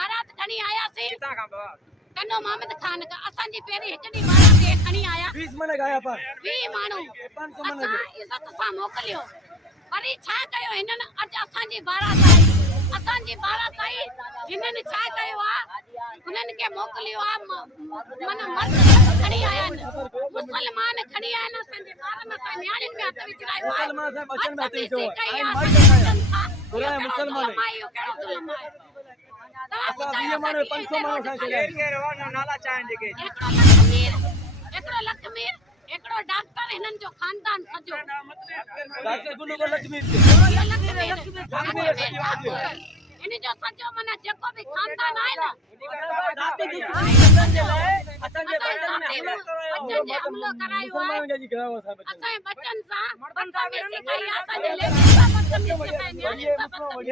बारात खणी आयासीं किथां खां कन्नो मोहम्मद खान का असांजी पहिरीं हिकड़ी बारात ते खणी आया 20 मन गाया पर 20 माण्हू 500 मन असां इज़त सां मोकिलियो वरी छा कयो हिननि अॼु असांजी बारात आई असांजी बारात आई हिननि छा कयो आहे हुननि खे मोकिलियो आहे मन मर्द खणी आया आहिनि मुसलमान खणी आया आहिनि असांजे ॿारनि असां न्याणियुनि में हथ विझरायो आहे मुसलमान सां बचन में हथ विझो आहे मुसलमान कहिड़ो ज़ुल्म आहे असां 20 माण्हू 500 माण्हू खां चले नाला चाहन जेके हिकिड़ो लखमीर हिकिड़ो डॉक्टर हिननि जो खानदान सॼो डॉक्टर गुल्लू को लक्ष्मी इन जो सॼो माना जेको बि खानदान आहे न हमलो करायो आहे असांजे बच्चनि सां बदतमीज़ी कई आहे असांजे लेडीज़ सां बदतमीज़ी कई